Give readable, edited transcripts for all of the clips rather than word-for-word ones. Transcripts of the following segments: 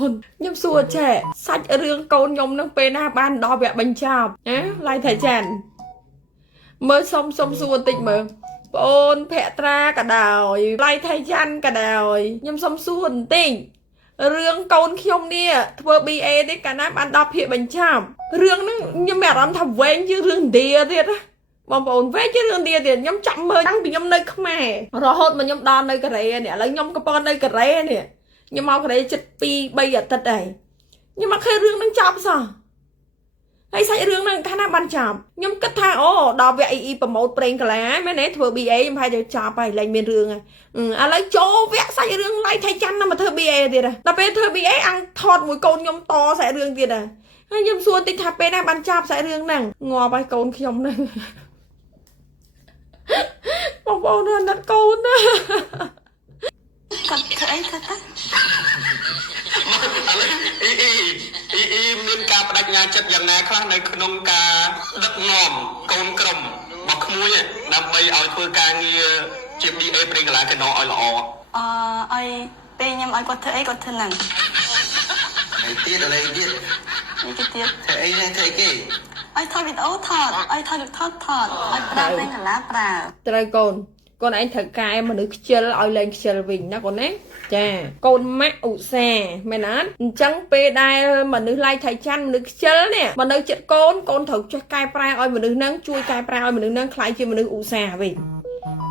con nhâm xua trẻ sách rương con nhom nâng pe na ban đo vẽ bánh chạp á lại thầy chèn mới xong xong xua tịnh mà ôn pẹ tra cả đào lại thầy chăn cả đào nhâm xong xua tịnh rương con khiêm nè thưa bi e đấy cả na ban đo vẽ bánh chạp rương nó nhâm mẹ làm thầm vén chứ rương đìa thiệt á bông bồn vẽ chứ rương đìa thiệt nhâm chậm mơ đăng bị nhâm nơi không mẹ rồi hốt mà nhâm đo nơi cái rễ nè lấy nhâm cái con nơi cái rễ nè nhưng mà cái đấy chất pi bây giờ thật này nhưng mà khi rương đang chọc sao hay say rương đang khả năng ban chọc nhưng kết thang ô đò vậy y bằng một pren cả lá mấy nấy thừa bị ấy em hay được chọc này lên miền rương à lấy chỗ vẽ say rương lấy thay chăn mà thừa bị ấy thì à đặc biệt thừa bị ấy ăn thọt mũi côn nhom to say rương thì à hay nhom xua tinh tháp bên đang ban chọc say rương nằng ngò bay côn khi ông nằng một bộ nó đặt côn á thật ấy thật áមានការបដិញ្ញាចិត្តយ៉ាងណាខ្លះនៅក្នុងការដឹកនាំកូនក្រុមរបស់ក្មួយដើម្បីឲ្យធ្វើការងារជា BA ប្រេងកាឡាកណ្ដោឲ្យល្អឲ្យពេលខ្ញុំឲ្យគាត់ធ្វើអីគាត់ធ្វើហ្នឹងហើយទៀតឥឡូវទៀតធ្វើអីហ្នឹងធ្វើគេឲ្យថតវីដេអូថតឲ្យថតថតឲ្យប្រើប្រេងកាឡាប្រើត្រូវកូនឯងត្រូវកែមនុស្សខ្ជិលឲ្យលែងខ្ជិលវិញណាកូនណាចាកូនម៉ាក់ឧស្សាហ៍មែនអត់អញ្ចឹងពេលដែលមនុស្សឡៃថៃច័ន្ទមនុស្សខ្ជិលនេះមកនៅចិត្តកូនត្រូវចេះកែប្រែឲ្យមនុស្សហ្នឹងជួយកែប្រែឲ្យមនុស្សហ្នឹងខ្លាយជាមនុស្សឧស្សាហ៍វិញ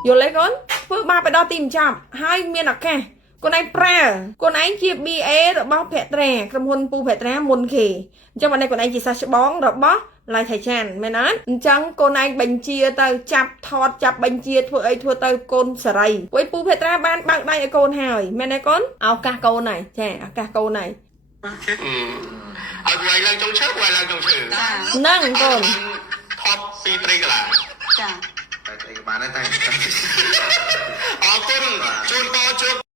យល់ទេកូនធ្វើបាបទៅដល់ទីបញ្ចប់ហើយមានឱកាសកូនឯងប្រើកូនឯងជា BA របស់ភត្រាក្រុមហ៊ុនពូភត្រាមុនគេអញ្ចឹងបានតែកូនឯងជាសាស្ត្រច្បងរបស់ឡៃថៃច័ន្ទមែនអត់អញ្ចឹងកូនឯងបញ្ជាទៅចាប់ថតចាប់បញ្ជាធ្វើអីធ្វើទៅកូនសេរីព្រោះពូភត្រាបានបើកដៃឲ្យកូនហើយមែនទេកូនឱកាសកូនហើយចាឱកាសកូនហើយឲ្យវាយឡើងចុងឈើវាយឡើងចុងឈើហ្នឹងកូនថតពីប្រេងកាឡាចាតែបានតែអរគុណជូនពរជោគ